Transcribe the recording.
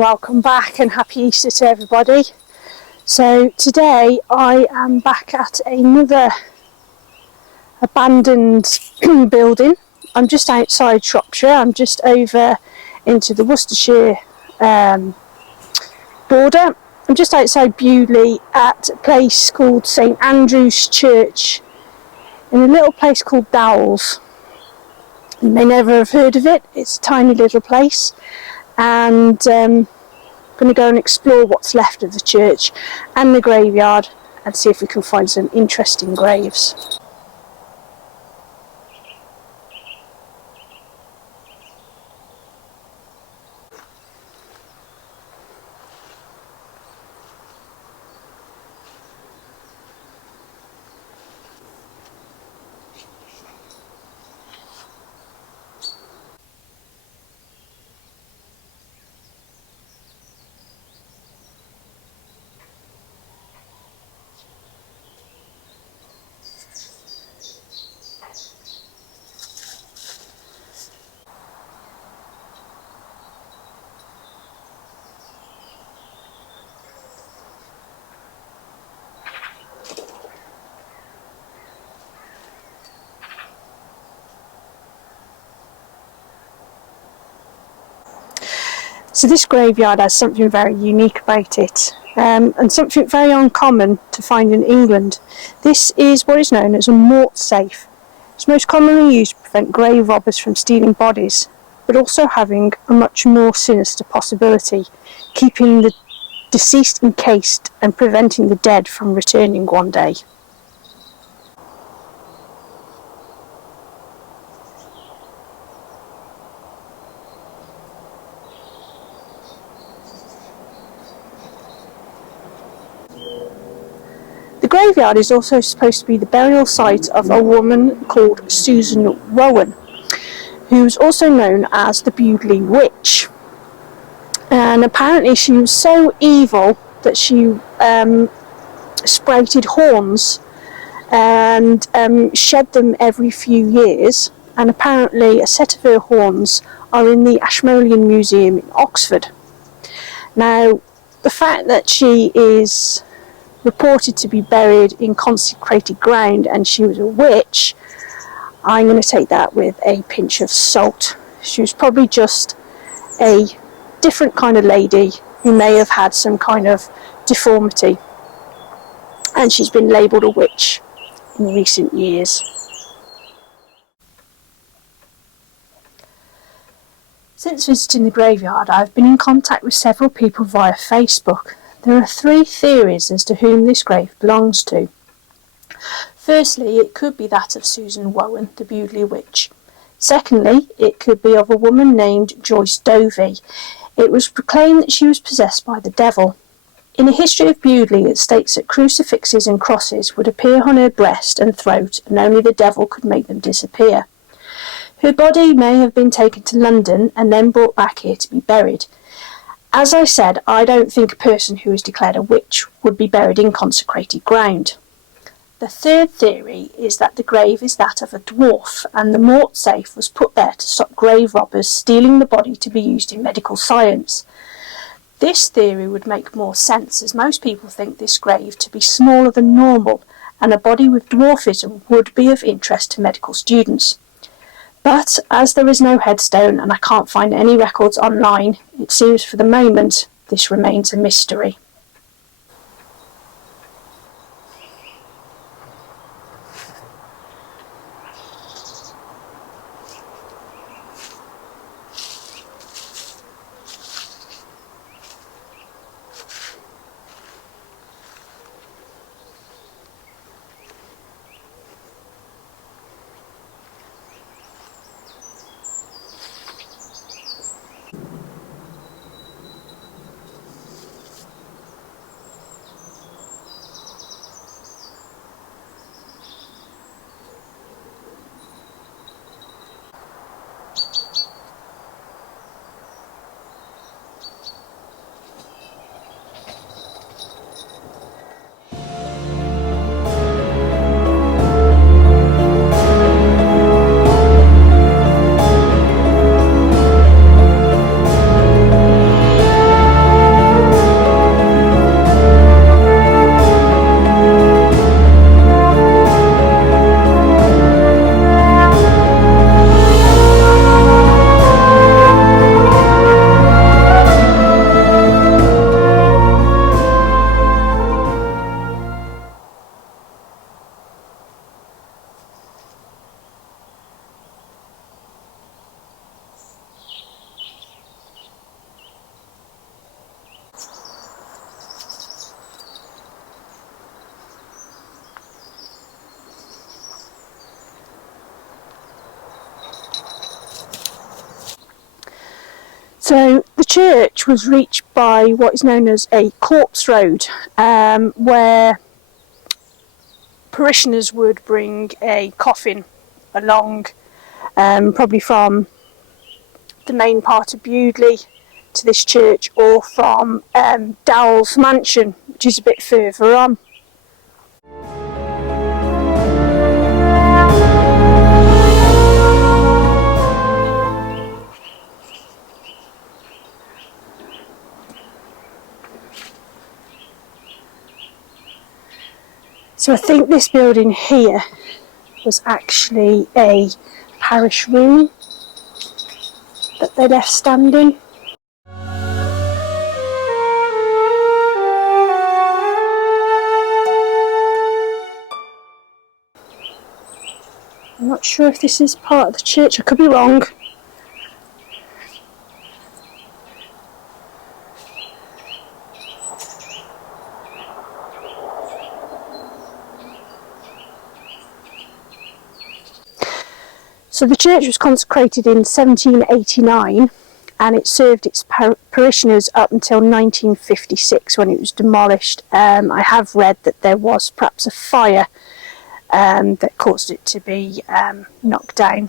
welcome back and happy Easter to everybody. So today I am back at another abandoned building. I'm just outside Shropshire. I'm just over into the Worcestershire border. I'm just outside Bewdley at a place called St Andrew's Church in a little place called Dowells. You may never have heard of it. It's a tiny little place, and I'm going to go and explore what's left of the church and the graveyard and see if we can find some interesting graves. So this graveyard has something very unique about it, and something very uncommon to find in England. This is what is known as a Mort-safe. It's most commonly used to prevent grave robbers from stealing bodies, but also having a much more sinister possibility, keeping the deceased encased and preventing the dead from returning one day. The graveyard is also supposed to be the burial site of a woman called Susan Rowan, who's also known as the Bewdley Witch. And apparently she was so evil that she sprouted horns and shed them every few years, and apparently a set of her horns are in the Ashmolean Museum in Oxford. Now, the fact that she is reported to be buried in consecrated ground and she was a witch, I'm going to take that with a pinch of salt. She was probably just a different kind of lady who may have had some kind of deformity, and she's been labelled a witch in recent years. Since visiting the graveyard, I've been in contact with several people via Facebook. There are three theories as to whom this grave belongs to. Firstly, it could be that of Susan Rowan, the Bewdley Witch. Secondly, it could be of a woman named Joyce Dovey. It was proclaimed that she was possessed by the devil. In a history of Bewdley, it states that crucifixes and crosses would appear on her breast and throat, and only the devil could make them disappear. Her body may have been taken to London and then brought back here to be buried. As I said, I don't think a person who is declared a witch would be buried in consecrated ground. The third theory is that the grave is that of a dwarf, and the Mort-safe was put there to stop grave robbers stealing the body to be used in medical science. This theory would make more sense, as most people think this grave to be smaller than normal, and a body with dwarfism would be of interest to medical students. But as there is no headstone and I can't find any records online, it seems for the moment this remains a mystery. So the church was reached by what is known as a corpse road, where parishioners would bring a coffin along, probably from the main part of Bewdley to this church, or from Dowell's mansion, which is a bit further on. So I think this building here was actually a parish room that they left standing. I'm not sure if this is part of the church, I could be wrong. So the church was consecrated in 1789 and it served its parishioners up until 1956 when it was demolished. I have read that there was perhaps a fire that caused it to be knocked down.